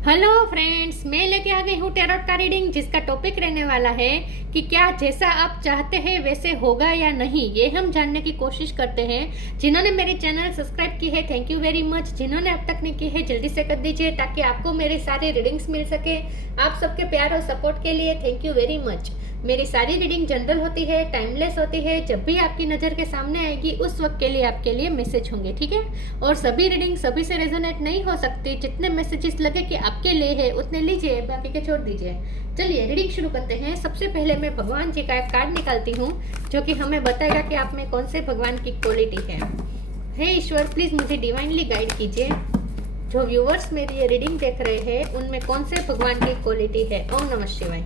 Hello friends, मैं लेके आ गई हूँ टैरोट का रीडिंग, जिसका टॉपिक रहने वाला है कि क्या जैसा आप चाहते हैं वैसे होगा या नहीं। ये हम जानने की कोशिश करते हैं। जिन्होंने मेरे चैनल सब्सक्राइब की है, थैंक यू वेरी मच। जिन्होंने अब तक नहीं की है, जल्दी से कर दीजिए ताकि आपको मेरे सारे रीडिंग्स मिल सके। आप सबके प्यार और सपोर्ट के लिए थैंक यू वेरी मच। मेरी सारी रीडिंग जनरल होती है, टाइमलेस होती है। जब भी आपकी नज़र के सामने आएगी उस वक्त के लिए आपके लिए मैसेज होंगे, ठीक है। और सभी रीडिंग सभी से रेजोनेट नहीं हो सकती। जितने मैसेजेस लगे कि आपके लिए है उतने लीजिए, बाकी के छोड़ दीजिए। चलिए रीडिंग शुरू करते हैं। सबसे पहले मैं भगवान जी का एक कार्ड निकालती हूँ जो कि हमें बताएगा कि आप में कौन से भगवान की क्वालिटी है। हे ईश्वर, प्लीज़ मुझे डिवाइनली गाइड कीजिए। जो व्यूवर्स मेरी ये रीडिंग देख रहे हैं उनमें कौन से भगवान की क्वालिटी है। ओम नमः शिवाय।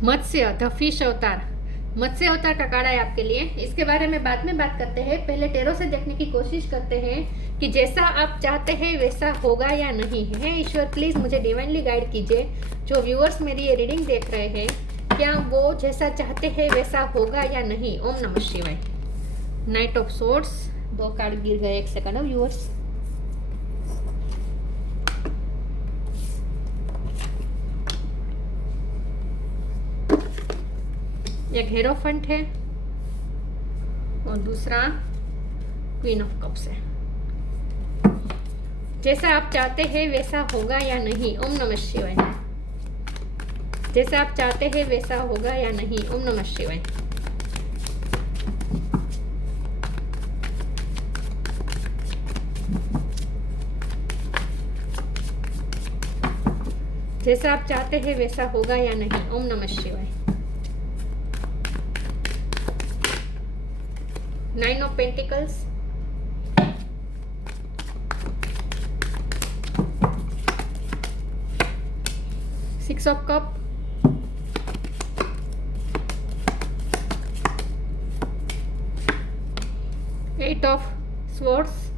मत्स्य, द फिश अवतार, मत्स्य अवतार का कार्ड है आपके लिए। इसके बारे में बाद में बात करते हैं। पहले टेरो से देखने की कोशिश करते हैं कि जैसा आप चाहते हैं वैसा होगा या नहीं है। ईश्वर, प्लीज मुझे डिवाइनली गाइड कीजिए। जो व्यूअर्स मेरी ये रीडिंग देख रहे हैं, क्या वो जैसा चाहते हैं वैसा होगा या नहीं। ओम नमः शिवाय। नाइट ऑफ सोर्ड्स, दो कार्ड गिर गए। एक सेकंड व्यूअर्स। एक हेरोफंट है और दूसरा क्वीन ऑफ कप्स है। जैसा आप चाहते हैं वैसा होगा या नहीं। ओम नमः शिवाय। जैसा आप चाहते हैं वैसा होगा या नहीं। ओम नमः शिवाय। जैसा आप चाहते हैं वैसा होगा या नहीं। ओम नमः शिवाय। Nine of pentacles, six of cup, eight of swords,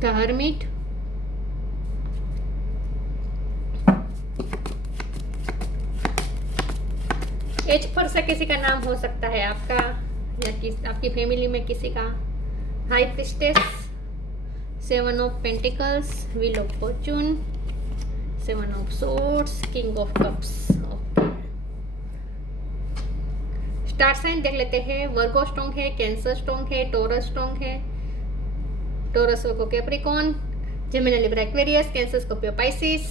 the hermit, एच पर से किसी का नाम हो सकता है आपका या आपकी फैमिली में किसी का। High priestess, seven of pentacles, wheel of fortune, seven of swords, king of cups. Okay, star sign देख लेते हैं। वर्गो स्ट्रॉन्ग है, कैंसर स्ट्रॉन्ग है, टोरस स्ट्रॉन्ग है। Taurus Virgo Capricorn, Gemini Libra Aquarius, Cancer Scorpio Pisces.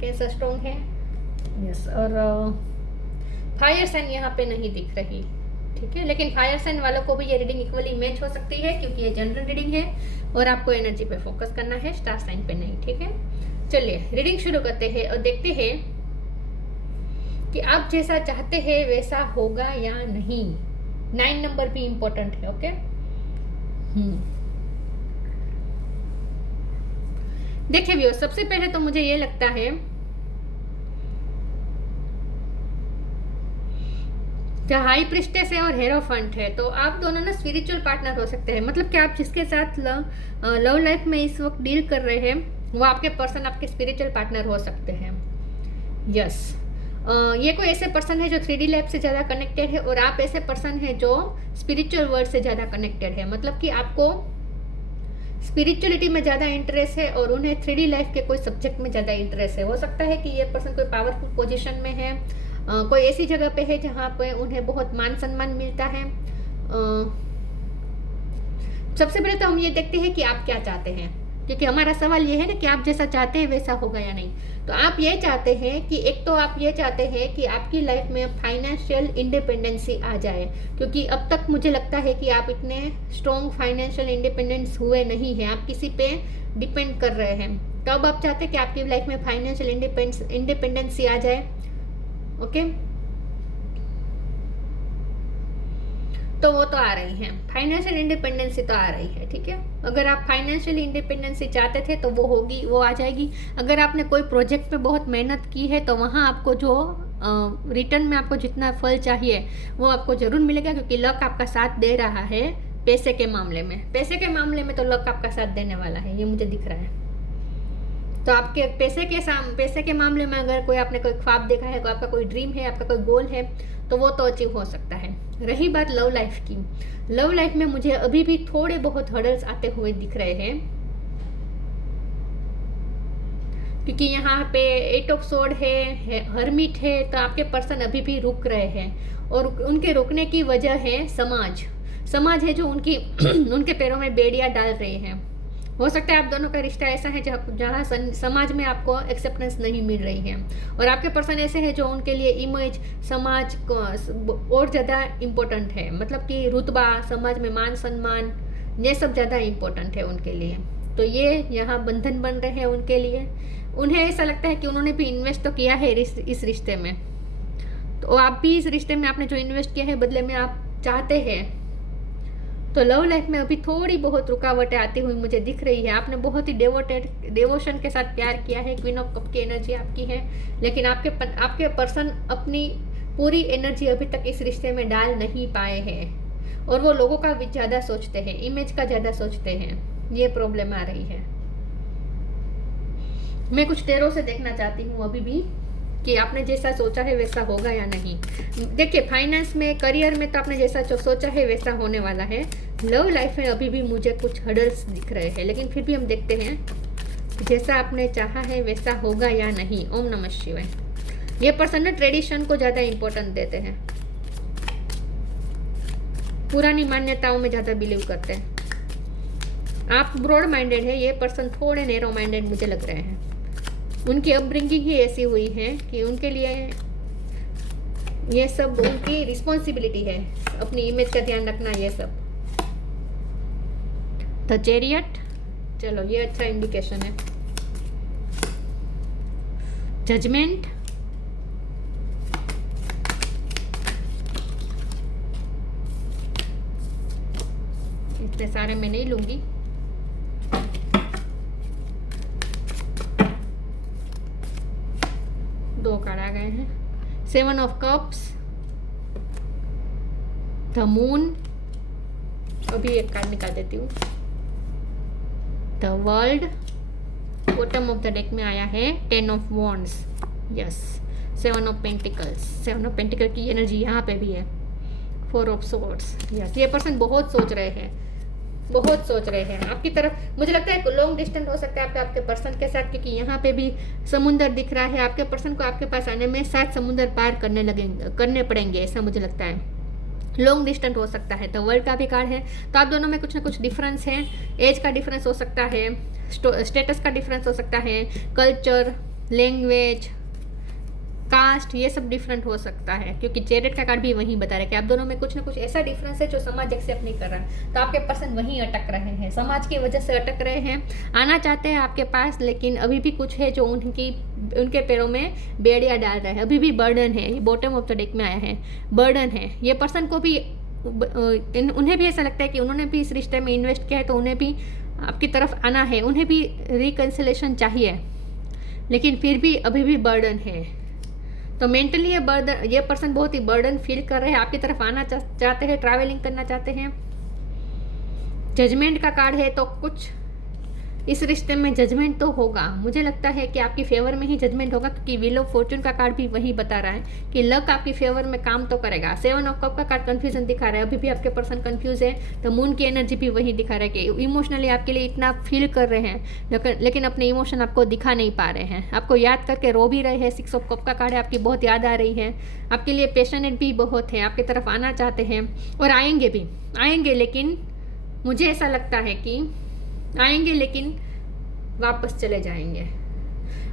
Cancer strong है, yes. और fire sign यहाँ पे नहीं दिख रही, ठीक है। लेकिन फायर साइन वालों को भी ये रीडिंग इक्वली मैच हो सकती है क्योंकि ये जनरल रीडिंग है और आपको एनर्जी पे फोकस करना है, स्टार साइन पे नहीं, ठीक है। चलिए रीडिंग शुरू करते हैं और देखते हैं कि आप जैसा चाहते हैं वैसा होगा या नहीं। 9 नंबर भी इंपॉर्टेंट है, ओके। देखिए व्यूअर, सबसे पहले तो मुझे ये लगता है जो हाई प्रिस्टेस है और हेरोफंट है, तो आप दोनों ना स्पिरिचुअल पार्टनर हो सकते हैं। मतलब कि आप जिसके साथ लव लाइफ में इस वक्त डील कर रहे हैं वो आपके पर्सन आपके स्पिरिचुअल पार्टनर हो सकते हैं, यस। ये कोई ऐसे पर्सन है जो 3D लाइफ से ज़्यादा कनेक्टेड है और आप ऐसे पर्सन है जो स्पिरिचुअल वर्ल्ड से ज़्यादा कनेक्टेड है। मतलब कि आपको स्पिरिचुअलिटी में ज़्यादा इंटरेस्ट है और उन्हें 3D लाइफ के कोई सब्जेक्ट में ज़्यादा इंटरेस्ट है। हो सकता है कि ये पर्सन कोई पावरफुल पोजीशन में है, कोई ऐसी जगह पे है जहाँ पे उन्हें बहुत मान सम्मान मिलता है। सबसे पहले तो हम ये देखते हैं कि आप क्या चाहते हैं, क्योंकि हमारा सवाल ये है ना कि आप जैसा चाहते हैं वैसा होगा या नहीं। तो आप ये चाहते हैं कि एक तो आप ये चाहते हैं कि आपकी लाइफ में फाइनेंशियल इंडिपेंडेंसी आ जाए, क्योंकि अब तक मुझे लगता है कि आप इतने स्ट्रॉन्ग फाइनेंशियल इंडिपेंडेंस हुए नहीं हैं, आप किसी पे डिपेंड कर रहे हैं। तो अब आप चाहते हैं कि आपकी लाइफ में फाइनेंशियल इंडिपेंडेंसी आ जाए, ओके। तो वो तो आ रही है, फाइनेंशियल इंडिपेंडेंसी तो आ रही है, ठीक है। अगर आप फाइनेंशियल इंडिपेंडेंसी चाहते थे तो वो होगी, वो आ जाएगी। अगर आपने कोई प्रोजेक्ट पे बहुत मेहनत की है तो वहाँ आपको जो रिटर्न में आपको जितना फल चाहिए वो आपको ज़रूर मिलेगा, क्योंकि लक आपका साथ दे रहा है। पैसे के मामले में तो लक आपका साथ देने वाला है, ये मुझे दिख रहा है। तो आपके पैसे के मामले में अगर कोई आपने कोई ख्वाब देखा है, कोई आपका कोई ड्रीम है, आपका कोई गोल है, तो वो तो अचीव हो सकता है। रही बात लव लाइफ की, लव लाइफ में मुझे अभी भी थोड़े बहुत हर्डल्स आते हुए दिख रहे हैं, क्योंकि यहाँ पे 8 ऑफ सोर्ड है, हर्मिट है, तो आपके पर्सन अभी भी रुक रहे हैं और उनके रुकने की वजह है समाज है जो उनके पैरों में बेड़ियां डाल रहे हैं। हो सकता है आप दोनों का रिश्ता ऐसा है जहाँ समाज में आपको एक्सेप्टेंस नहीं मिल रही है, और आपके पर्सन ऐसे हैं जो उनके लिए इमेज समाज को और ज़्यादा इम्पोर्टेंट है, मतलब कि रुतबा, समाज में मान सम्मान, ये सब ज़्यादा इम्पोर्टेंट है उनके लिए। तो ये यहाँ बंधन बन रहे हैं उनके लिए। उन्हें ऐसा लगता है कि उन्होंने भी इन्वेस्ट तो किया है इस रिश्ते में, तो आप भी इस रिश्ते में आपने जो इन्वेस्ट किया है बदले में आप चाहते हैं। तो लव लाइफ में अभी थोड़ी बहुत रुकावटें आती हुई मुझे दिख रही है। आपने बहुत ही डिवोशन के साथ प्यार किया है, क्वीन ऑफ कप की एनर्जी आपकी है, लेकिन आपके पर्सन अपनी पूरी एनर्जी अभी तक इस रिश्ते में डाल नहीं पाए हैं, और वो लोगों का ज़्यादा सोचते हैं, इमेज का ज़्यादा सोचते हैं। ये प्रॉब्लम आ रही है। मैं कुछ देरों से देखना चाहती हूँ अभी भी कि आपने जैसा सोचा है वैसा होगा या नहीं। देखिए, फाइनेंस में, करियर में तो आपने जैसा सोचा है वैसा होने वाला है। लव लाइफ में अभी भी मुझे कुछ हर्डल्स दिख रहे हैं, लेकिन फिर भी हम देखते हैं जैसा आपने चाहा है वैसा होगा या नहीं। ओम नमः शिवाय। ये पर्सन ना ट्रेडिशन को ज़्यादा इम्पोर्टेंस देते हैं, पुरानी मान्यताओं में ज़्यादा बिलीव करते हैं। आप ब्रॉड माइंडेड है, ये पर्सन थोड़े नैरो माइंडेड मुझे लग रहे हैं। उनकी अपब्रिंगिंग ही ऐसी हुई है कि उनके लिए ये सब उनकी रिस्पॉन्सिबिलिटी है, अपनी इमेज का ध्यान रखना, ये सब। द चैरियट, चलो ये अच्छा इंडिकेशन है। जजमेंट, इतने सारे मैं नहीं लूंगी। दो कार्ड आ गए हैं। 7 ऑफ कप्स, द मून, अभी एक कार्ड निकाल देती हूँ। The world, bottom of the deck में आया है 10 of wands, yes. 7 of pentacles, 7 of pentacle की एनर्जी यहाँ पे भी है। 4 ऑफ सोर्ड्स, यस। ये पर्सन बहुत सोच रहे हैं, बहुत सोच रहे हैं आपकी तरफ। मुझे लगता है लॉन्ग डिस्टेंस हो सकता है आपके पर्सन के साथ, क्योंकि यहाँ पे भी समुंदर दिख रहा है। आपके पर्सन को आपके पास आने में 7 समुंदर पार करने पड़ेंगे, ऐसा मुझे लगता है। लॉन्ग डिस्टेंस हो सकता है। तो वर्ल्ड का भी कार्ड है, तो आप दोनों में कुछ ना कुछ डिफरेंस है। एज का डिफरेंस हो सकता है, स्टेटस का डिफरेंस हो सकता है, कल्चर, लैंग्वेज, कास्ट, ये सब डिफरेंट हो सकता है, क्योंकि चैरियट का कार्ड भी वहीं बता रहा है कि आप दोनों में कुछ ना कुछ ऐसा डिफरेंस है जो समाज एक्सेप्ट नहीं कर रहा। तो आपके पर्सन वहीं अटक रहे हैं, समाज की वजह से अटक रहे हैं। आना चाहते हैं आपके पास, लेकिन अभी भी कुछ है जो उनके पैरों में बेड़ियां डाल रहा है। अभी भी बर्डन है, ये बॉटम ऑफ द डेक में आया है, बर्डन है। ये पर्सन को भी, उन्हें भी ऐसा लगता है कि उन्होंने भी इस रिश्ते में इन्वेस्ट किया है, तो उन्हें भी आपकी तरफ आना है, उन्हें भी रिकन्सिलेशन चाहिए, लेकिन फिर भी अभी भी बर्डन है। तो मेंटली ये पर्सन बहुत ही बर्डन फील कर रहे हैं, आपकी तरफ आना चाहते हैं, ट्रैवलिंग करना चाहते हैं। जजमेंट का कार्ड है, तो कुछ इस रिश्ते में जजमेंट तो होगा। मुझे लगता है कि आपकी फेवर में ही जजमेंट होगा, क्योंकि व्हील ऑफ फॉर्चून का कार्ड भी वही बता रहा है कि लक आपकी फेवर में काम तो करेगा। 7 ऑफ कप का कार्ड कंफ्यूजन दिखा रहा है, अभी भी आपके पर्सन कंफ्यूज है। तो मून की एनर्जी भी वही दिखा रहा है कि इमोशनली आपके लिए इतना फील कर रहे हैं, लेकिन अपने इमोशन आपको दिखा नहीं पा रहे हैं, आपको याद करके रो भी रहे हैं। 6 ऑफ कप का कार्ड है, आपकी बहुत याद आ रही है, आपके लिए पैशनेट भी बहुत है, आपकी तरफ आना चाहते हैं और आएंगे, लेकिन मुझे ऐसा लगता है कि आएंगे लेकिन वापस चले जाएंगे।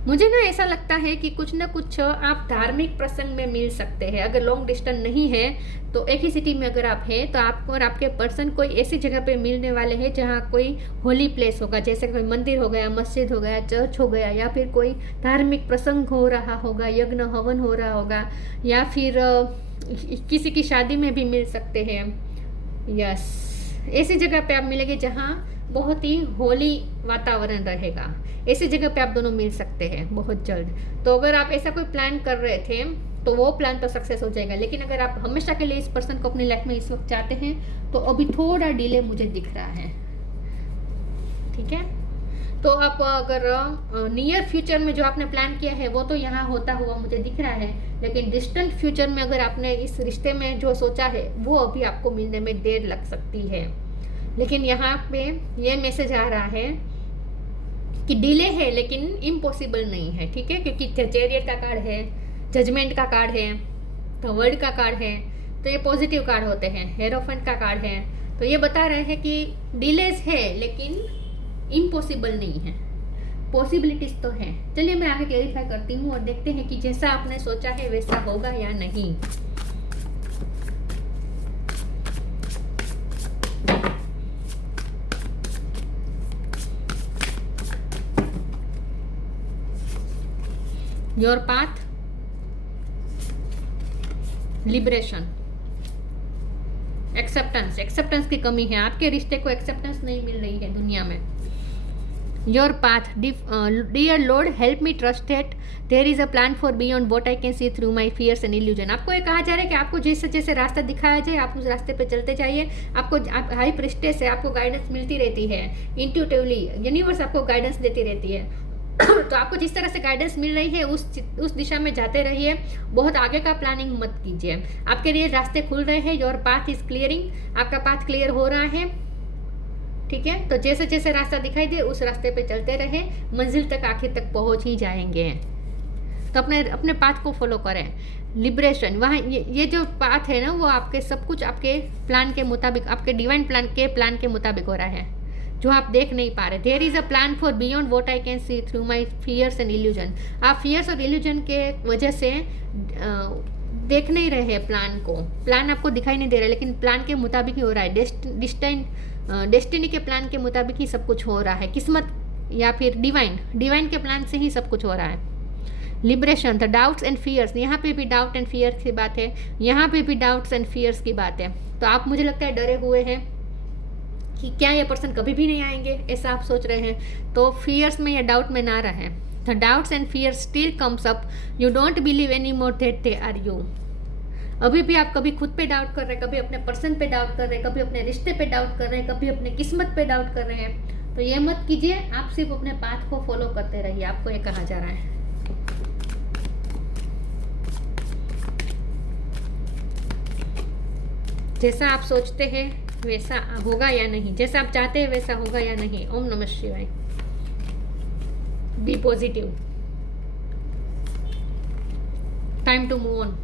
मुझे ना ऐसा लगता है कि कुछ ना कुछ आप धार्मिक प्रसंग में मिल सकते हैं। अगर लॉन्ग डिस्टेंस नहीं है तो एक ही सिटी में अगर आप हैं तो आपको और आपके पर्सन कोई ऐसी जगह पे मिलने वाले हैं जहाँ कोई होली प्लेस होगा, जैसे कोई मंदिर हो गया, मस्जिद हो गया, चर्च हो गया, या फिर कोई धार्मिक प्रसंग हो रहा होगा, यज्ञ हवन हो रहा होगा, या फिर किसी की शादी में भी मिल सकते हैं। यस, ऐसी जगह पे आप मिलेंगे जहाँ बहुत ही होली वातावरण रहेगा। ऐसी जगह पे आप दोनों मिल सकते हैं बहुत जल्द। तो अगर आप ऐसा कोई प्लान कर रहे थे तो वो प्लान तो सक्सेस हो जाएगा। लेकिन अगर आप हमेशा के लिए इस पर्सन को अपनी लाइफ में इस वक्त चाहते हैं तो अभी थोड़ा डिले मुझे दिख रहा है। ठीक है, तो आप अगर नियर फ्यूचर में जो आपने प्लान किया है वो तो यहाँ होता हुआ मुझे दिख रहा है, लेकिन डिस्टेंट फ्यूचर में अगर आपने इस रिश्ते में जो सोचा है वो अभी आपको मिलने में देर लग सकती है। लेकिन यहाँ पे ये मैसेज आ रहा है कि डिले है लेकिन इम्पॉसिबल नहीं है। ठीक है, क्योंकि चैरियट का कार्ड है, जजमेंट का कार्ड है, द वर्ल्ड का कार्ड है, तो ये पॉजिटिव कार्ड होते हैं। हेरोफेंट का कार्ड है, तो ये बता रहे हैं कि डिलेज है लेकिन इम्पॉसिबल नहीं है, पॉसिबिलिटीज तो है। चलिए मैं आगे क्लेरिफाई करती हूँ और देखते हैं कि जैसा आपने सोचा है वैसा होगा या नहीं। योर पाथ, लिबरेशन, एक्सेप्टेंस की कमी है, आपके रिश्ते को एक्सेप्टेंस नहीं मिल रही है दुनिया में। Your path, dear Lord help me trust that there is a plan for beyond what I can see through my fears and illusion. आपको ये कहा जा रहा है कि आपको जैसे जैसे रास्ता दिखाया जाए आप उस रास्ते पे चलते जाइए। आपको हाई प्रिस्टेस है, आपको गाइडेंस मिलती रहती है इंट्यूटिवली, यूनिवर्स आपको गाइडेंस देती रहती है। तो आपको जिस तरह से गाइडेंस मिल रही है उस दिशा में जाते रहिए, बहुत आगे का प्लानिंग मत कीजिए। आपके लिए रास्ते खुल रहे हैं, योर पाथ इज क्लियरिंग, आपका पाथ क्लियर हो रहा है। ठीक है, तो जैसे जैसे रास्ता दिखाई दे उस रास्ते पे चलते रहे, मंजिल तक आखिर तक पहुंच ही जाएंगे। तो अपने पाथ को फॉलो करें। लिबरेशन, वहाँ ये जो पाथ है ना वो आपके सब कुछ आपके प्लान के मुताबिक, आपके डिवाइन प्लान के मुताबिक हो रहा है जो आप देख नहीं पा रहे। There is a plan for beyond what I can see through my fears and illusion. आप फियर्स और इल्यूजन के वजह से देख नहीं रहे हैं प्लान को, प्लान आपको दिखाई नहीं दे रहा है, लेकिन प्लान के मुताबिक ही हो रहा है। डेस्टिनी के प्लान के मुताबिक ही सब कुछ हो रहा है, किस्मत या फिर डिवाइन के प्लान से ही सब कुछ हो रहा है। Liberation, the doubts and fears, यहाँ पे भी डाउट एंड फियर्स की बात है, यहाँ पे भी डाउट्स एंड फियर्स की बात है। तो आप मुझे लगता है डरे हुए हैं कि क्या ये पर्सन कभी भी नहीं आएंगे, ऐसा आप सोच रहे हैं। तो फियर्स में या डाउट में ना रहें। The doubts and fears still comes up, you don't believe any more that they are you. अभी भी आप कभी खुद पे डाउट कर रहे हैं, कभी अपने पर्सन पे डाउट कर रहे हैं, कभी अपने रिश्ते पे डाउट कर रहे हैं, कभी अपने किस्मत पे डाउट कर रहे हैं। तो ये मत कीजिए, आप सिर्फ अपने पाथ को फॉलो करते रहिए, आपको ये कहा जा रहा है। जैसा आप सोचते हैं वैसा होगा या नहीं, जैसा आप चाहते हैं वैसा होगा या नहीं। ओम नमः शिवाय। Be positive, time to move on.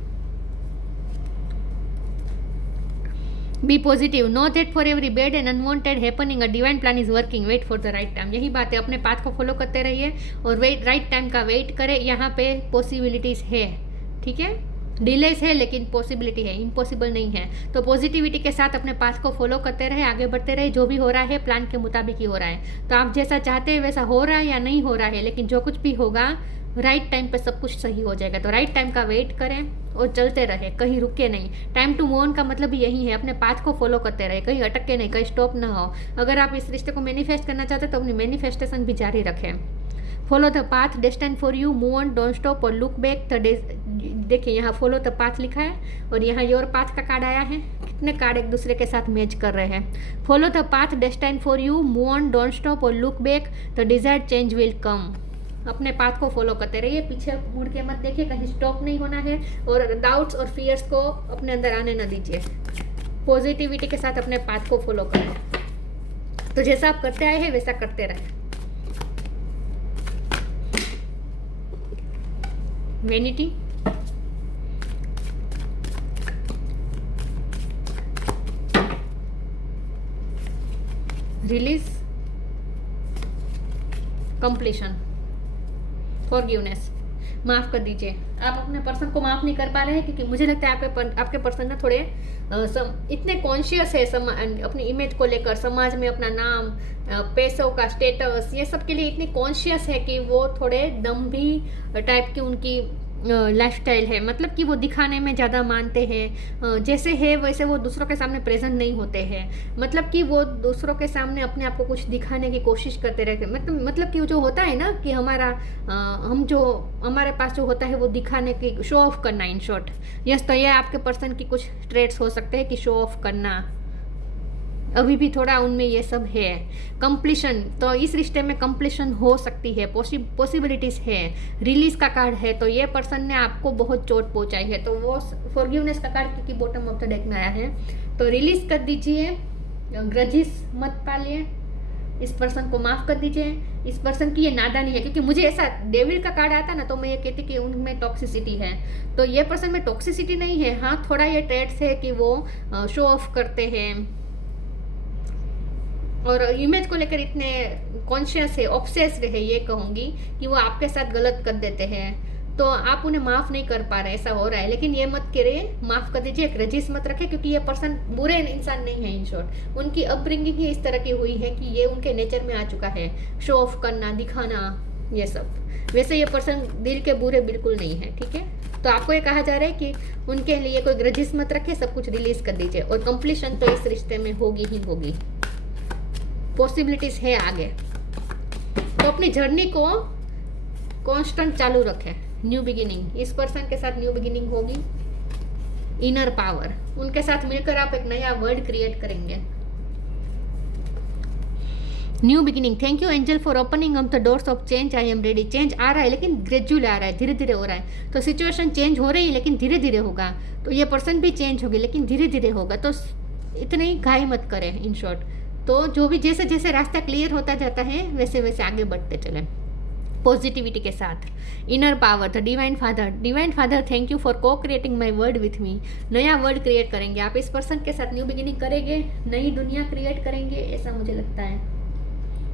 Be positive, know that for every bad and unwanted happening a divine plan is working, wait for the right time. यही बात है, अपने पाथ को फॉलो करते रहिए और राइट टाइम का वेट करें। यहाँ पे पॉसिबिलिटीज है, ठीक है, डिलेस है लेकिन पॉसिबिलिटी है, इम्पॉसिबल नहीं है। तो पॉजिटिविटी के साथ अपने पाथ को फॉलो करते रहे, आगे बढ़ते रहे। जो भी हो रहा है प्लान के मुताबिक ही हो रहा है। तो आप जैसा चाहते हैं वैसा हो रहा है या नहीं हो रहा है, लेकिन जो कुछ भी होगा राइट टाइम पे सब कुछ सही हो जाएगा। तो राइट टाइम का वेट करें और चलते रहे, कहीं रुके नहीं। टाइम टू मूव ऑन का मतलब यही है, अपने पाथ को फॉलो करते रहे, कहीं अटक के नहीं, कहीं स्टॉप ना हो। अगर आप इस रिश्ते को मैनिफेस्ट करना चाहते हैं तो अपनी मैनिफेस्टेशन भी जारी रखें। Follow the path destined for you, move on, don't stop or look back. देखिए यहाँ फॉलो द पाथ लिखा है और यहाँ योर पाथ का कार्ड आया है। कितने कार्ड एक दूसरे के साथ मैच कर रहे हैं। Follow the path destined for you, move on, don't stop or look back, the desired change will come. अपने पाथ को फॉलो करते रहिए, पीछे मुड़ के मत देखिए, कहीं स्टॉप नहीं होना है और डाउट्स और फियर्स को अपने अंदर आने न दीजिए। पॉजिटिविटी के साथ अपने पाथ को फॉलो करें। तो जैसा आप करते आए हैं वैसा करते रहें। वेनिटी, रिलीज, कंप्लीशन, फॉरगिवनेस, माफ़ कर दीजिए। आप अपने पर्सन को माफ़ नहीं कर पा रहे हैं क्योंकि मुझे लगता है आपके पर्सन ना थोड़े इतने कॉन्शियस है अपनी इमेज को लेकर, समाज में अपना नाम, पैसों का स्टेटस, ये सब के लिए इतने कॉन्शियस है कि वो थोड़े दम्भी टाइप की उनकी लाइफस्टाइल है, मतलब कि वो दिखाने में ज़्यादा मानते हैं, जैसे है वैसे वो दूसरों के सामने प्रेजेंट नहीं होते हैं, मतलब कि वो दूसरों के सामने अपने आप को कुछ दिखाने की कोशिश करते रहते हैं, मतलब कि जो होता है ना कि हम जो हमारे पास जो होता है वो दिखाने की, शो ऑफ करना इन शॉर्ट। यस, तो ये आपके पर्सन की कुछ ट्रेड्स हो सकते हैं कि शो ऑफ करना, अभी भी थोड़ा उनमें ये सब है। कंप्लीशन, तो इस रिश्ते में कंप्लीशन हो सकती है, पॉसिबिलिटीज है। रिलीज का कार्ड है, तो ये पर्सन ने आपको बहुत चोट पहुंचाई है, तो वो फॉरगिवनेस का कार्ड क्योंकि बॉटम ऑफ द डेक में आया है, तो रिलीज कर दीजिए, ग्रजिस मत पालिए, इस पर्सन को माफ कर दीजिए। इस पर्सन की ये नादानी है, क्योंकि मुझे ऐसा डेविल का कार्ड आता ना तो मैं ये कहती कि उनमें टॉक्सिसिटी है, तो ये पर्सन में टॉक्सिसिटी नहीं है। हाँ, थोड़ा ये ट्रेड्स है कि वो शो ऑफ करते हैं और इमेज को लेकर इतने कॉन्शियस है, ऑब्सेस्ड है, ये कहूँगी कि वो आपके साथ गलत कर देते हैं, तो आप उन्हें माफ़ नहीं कर पा रहे, ऐसा हो रहा है। लेकिन ये मत करिए, माफ़ कर दीजिए, एक रजिस मत रखें, क्योंकि ये पर्सन बुरे इंसान नहीं है। इन शॉर्ट उनकी अपब्रिंगिंग ही इस तरह की हुई है कि ये उनके नेचर में आ चुका है, शो ऑफ करना, दिखाना, ये सब। वैसे ये पर्सन दिल के बुरे बिल्कुल नहीं है, ठीक है। तो आपको ये कहा जा रहा है कि उनके लिए कोई ग्रजिस मत रखे, सब कुछ रिलीज कर दीजिए, और कंप्लीशन तो इस रिश्ते में होगी ही होगी, पॉसिबिलिटीज है आगे। तो अपनी जर्नी को कांस्टेंट चालू रखें। न्यू बिगिनिंग, इस पर्सन के साथ न्यू बिगिनिंग होगी। इनर पावर, उनके साथ मिलकर आप एक नया वर्ल्ड क्रिएट करेंगे। New beginning, thank you angel for opening up the doors of change, I am ready. Change आ रहा है लेकिन ग्रेजुअल आ रहा है, धीरे धीरे हो रहा है। तो सिचुएशन चेंज हो रही है लेकिन धीरे धीरे होगा, तो ये पर्सन भी चेंज होगी लेकिन धीरे धीरे होगा, तो इतनी ही घाई मत करें। इन शॉर्ट, तो जो भी जैसे जैसे रास्ता क्लियर होता जाता है वैसे वैसे आगे बढ़ते चलें पॉजिटिविटी के साथ। Inner power, the divine father, divine father thank you for को creating my world with me. नया वर्ल्ड क्रिएट करेंगे आप, इस पर्सन के साथ न्यू बिगिनिंग करेंगे, नई दुनिया क्रिएट करेंगे, ऐसा मुझे लगता है।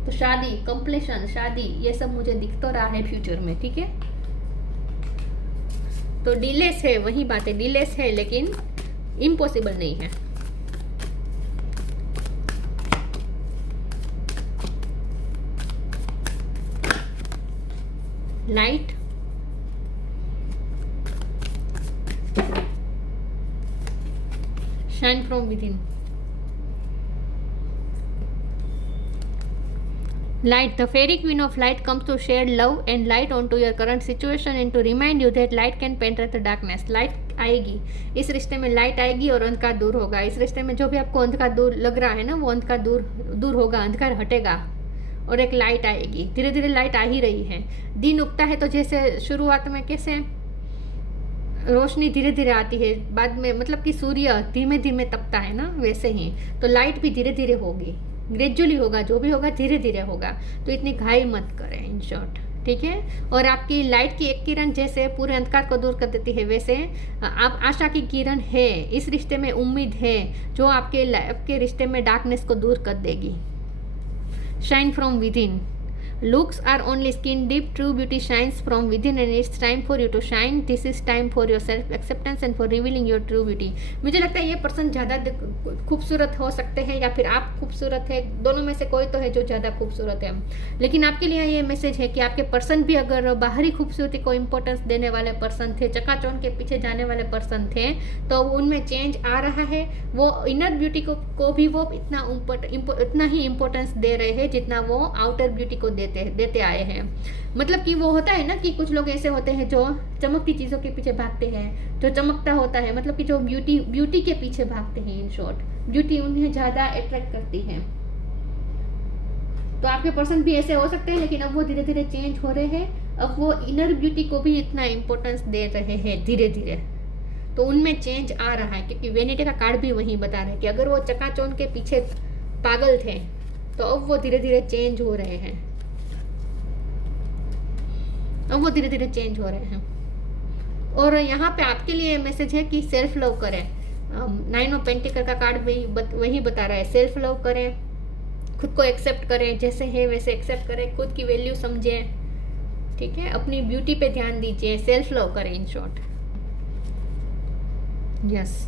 तो शादी, कंप्लीशन, शादी, ये सब मुझे दिख तो रहा है फ्यूचर में, ठीक है। तो डिलेस है, वही बात है, डिलेस है लेकिन इम्पॉसिबल नहीं है। Light, shine from with in. Light, the fairy queen of light comes to shed love and light onto your current situation and to remind you that light can penetrate the darkness. Light आएगी, इस रिश्ते में light आएगी और अंधकार दूर होगा। इस रिश्ते में जो भी आपको अंधकार दूर लग रहा है ना, वो अंधकार दूर होगा, अंधकार हटेगा और एक लाइट आएगी। धीरे धीरे लाइट आ ही रही है। दिन उगता है तो जैसे शुरुआत में कैसे रोशनी धीरे धीरे आती है, बाद में मतलब कि सूर्य धीमे धीमे तपता है ना, वैसे ही तो लाइट भी धीरे धीरे होगी, ग्रेजुअली होगा, जो भी होगा धीरे धीरे होगा। तो इतनी घाई मत करें इन शॉर्ट, ठीक है। और आपकी लाइट की एक किरण जैसे पूरे अंधकार को दूर कर देती है, वैसे आप आशा की किरण है, इस रिश्ते में उम्मीद है जो आपके रिश्ते में डार्कनेस को दूर कर देगी। Shine from with in, looks are only skin deep, true beauty shines from within and it's time for you to shine. This is time for your self acceptance and for revealing your true beauty. मुझे लगता है ये person ज़्यादा खूबसूरत हो सकते हैं या फिर आप खूबसूरत है, दोनों में से कोई तो है जो ज़्यादा खूबसूरत है। लेकिन आपके लिए ये मैसेज है कि आपके पर्सन भी अगर बाहरी खूबसूरती को इम्पोर्टेंस देने वाले पर्सन थे, चकाचौंध के पीछे जाने वाले पर्सन थे, तो उनमें चेंज आ रहा है। वो इनर ब्यूटी को भी वो इतना ही इम्पोर्टेंस दे रहे हैं जितना वो आउटर ब्यूटी को देते आए हैं। मतलब कि वो होता है ना कि कुछ लोग ऐसे होते हैं जो चमकती चीज़ों के पीछे भागते हैं, जो चमकता होता है, मतलब कि जो ब्यूटी के पीछे भागते हैं। इन शॉर्ट, ब्यूटी उन्हें ज़्यादा अट्रैक्ट करती है। तो आपके पर्सन भी ऐसे हो सकते हैं, लेकिन अब वो धीरे धीरे चेंज हो रहे हैं। अब वो इनर ब्यूटी को भी इतना इम्पोर्टेंस दे रहे हैं धीरे धीरे, तो उनमें चेंज आ रहा है। क्योंकि वेनिटी का कार्ड भी वही बता रहे हैं कि अगर वो चकाचौंध के पीछे पागल थे तो अब वो धीरे धीरे चेंज हो रहे हैं, अब वो धीरे धीरे चेंज हो रहे हैं। और यहाँ पे आपके लिए मैसेज है कि सेल्फ लव करें। 9 ऑफ पेंटिकल का कार्ड वही बता रहा है, सेल्फ लव करें, खुद को एक्सेप्ट करें, जैसे है वैसे एक्सेप्ट करें, खुद की वैल्यू समझें, ठीक है। अपनी ब्यूटी पे ध्यान दीजिए, सेल्फ लव करें इन शॉर्ट। यस,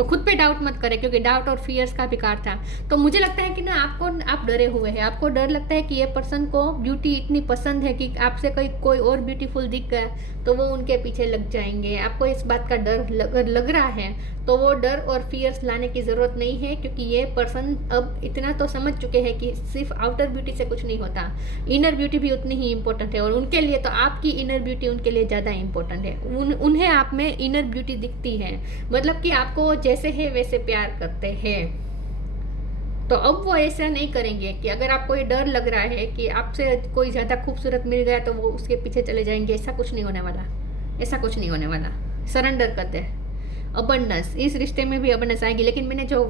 तो खुद पे डाउट मत करें, क्योंकि डाउट और फियर्स का भी कार्ड था। तो मुझे लगता है कि ना आप डरे हुए हैं, आपको डर लगता है कि ये पर्सन को ब्यूटी इतनी पसंद है कि आपसे कोई और ब्यूटीफुल दिख गया तो वो उनके पीछे लग जाएंगे। आपको इस बात का डर लग रहा है, तो वो डर और फियर्स लाने की ज़रूरत नहीं है, क्योंकि ये पर्सन अब इतना तो समझ चुके हैं कि सिर्फ आउटर ब्यूटी से कुछ नहीं होता, इनर ब्यूटी भी उतनी ही इम्पोर्टेंट है। और उनके लिए तो आपकी इनर ब्यूटी उनके लिए ज़्यादा इम्पोर्टेंट है। उन्हें आप में इनर ब्यूटी दिखती है, मतलब कि आपको जैसे है वैसे प्यार करते हैं। तो अब वो ऐसा नहीं करेंगे कि अगर आपको ये डर लग रहा है कि आपसे कोई ज़्यादा खूबसूरत मिल गया तो वो उसके पीछे चले जाएंगे, ऐसा कुछ नहीं होने वाला, ऐसा कुछ नहीं होने वाला। सरेंडर करते हैं। अबंडेंस, इस रिश्ते में भी अबंडेंस आएगी, लेकिन मैंने जो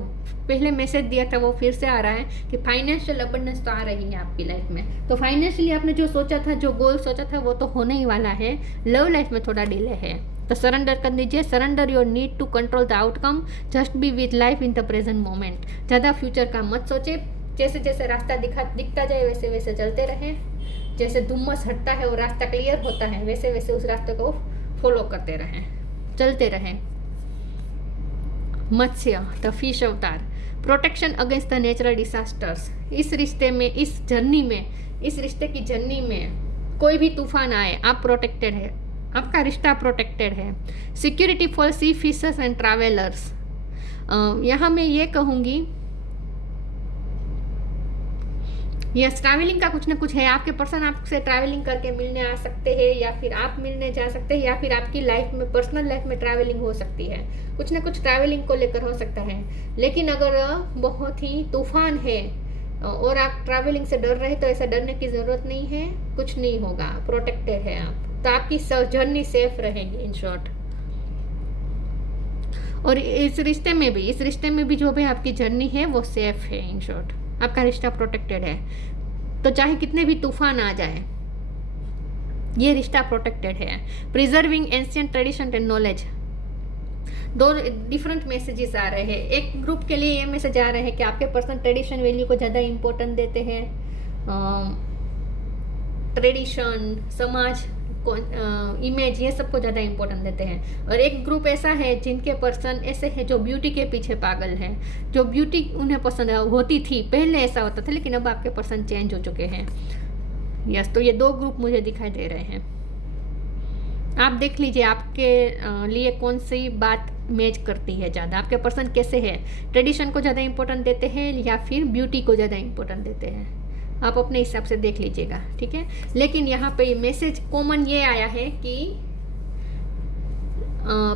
पहले मैसेज दिया था वो फिर से आ रहा है कि फाइनेंशियल अबंडेंस तो आ रही है आपकी लाइफ में। तो फाइनेंशियली आपने जो सोचा था, जो गोल सोचा था, वो तो होने ही वाला है। लव लाइफ में थोड़ा डिले है, तो सरेंडर कर दीजिए। Surrender your need to control the outcome, just be with life in the present moment. ज़्यादा फ्यूचर का मत सोचे, जैसे जैसे रास्ता दिखता जाए वैसे वैसे चलते रहें। जैसे धुम्मस हटता है और रास्ता क्लियर होता है, वैसे वैसे उस रास्ते को फॉलो करते रहें, चलते रहें। मत्स्य, द फिश अवतार, protection against the natural disasters. इस रिश्ते में, इस जर्नी में, इस रिश्ते की जर्नी में कोई भी तूफान आए, आप प्रोटेक्टेड है, आपका रिश्ता प्रोटेक्टेड है। Security for sea fishers and travellers. यहाँ मैं ये कहूँगी, यस, ट्रैवलिंग का कुछ ना कुछ है। आपके पर्सन आपसे ट्रैवलिंग करके मिलने आ सकते हैं, या फिर आप मिलने जा सकते हैं, या फिर आपकी लाइफ में, पर्सनल लाइफ में ट्रैवलिंग हो सकती है। कुछ ना कुछ ट्रैवलिंग को लेकर हो सकता है। लेकिन अगर बहुत ही तूफान है और आप ट्रैवलिंग से डर रहे तो ऐसा डरने की ज़रूरत नहीं है, कुछ नहीं होगा, प्रोटेक्टेड है आप, तो आपकी जर्नी सेफ रहेगी इन शॉर्ट। और इस रिश्ते में भी जो भी आपकी जर्नी है वो सेफ है इन शॉर्ट, आपका रिश्ता प्रोटेक्टेड है। तो चाहे कितने भी तूफान आ जाए, ये रिश्ता प्रोटेक्टेड है। Preserving ancient tradition and knowledge, दो डिफरेंट मैसेजेस आ रहे हैं। एक ग्रुप के लिए ये मैसेज आ रहे हैं कि आपके पर्सन ट्रेडिशन वैल्यू को ज़्यादा इम्पोर्टेंट देते हैं, ट्रेडिशन, समाज, इमेज, ये सबको ज़्यादा इम्पोर्टेंट देते हैं। और एक ग्रुप ऐसा है जिनके पर्सन ऐसे हैं जो ब्यूटी के पीछे पागल हैं, जो ब्यूटी उन्हें पसंद होती थी, पहले ऐसा होता था, लेकिन अब आपके पर्सन चेंज हो चुके हैं। यस, तो ये दो ग्रुप मुझे दिखाई दे रहे हैं। आप देख लीजिए आपके लिए कौन सी बात मैच करती है ज़्यादा, आपके पर्सन कैसे है, ट्रेडिशन को ज़्यादा इम्पोर्टेंट देते हैं या फिर ब्यूटी को ज़्यादा इम्पोर्टेंट देते हैं, आप अपने हिसाब से देख लीजिएगा, ठीक है। लेकिन यहाँ पे मैसेज कॉमन ये आया है कि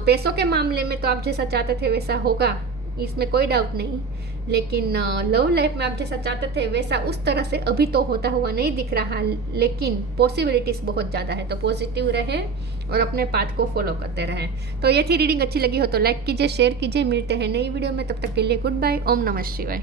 पैसों के मामले में तो आप जैसा चाहते थे वैसा होगा, इसमें कोई डाउट नहीं। लेकिन लव लाइफ में आप जैसा चाहते थे वैसा उस तरह से अभी तो होता हुआ नहीं दिख रहा, लेकिन पॉसिबिलिटीज़ बहुत ज़्यादा है। तो पॉजिटिव रहे और अपने पाथ को फॉलो करते रहें। तो ये थी रीडिंग, अच्छी लगी हो तो लाइक कीजिए, शेयर कीजिए। मिलते हैं नई वीडियो में, तब तक के लिए गुड बाय। ओम नमः शिवाय।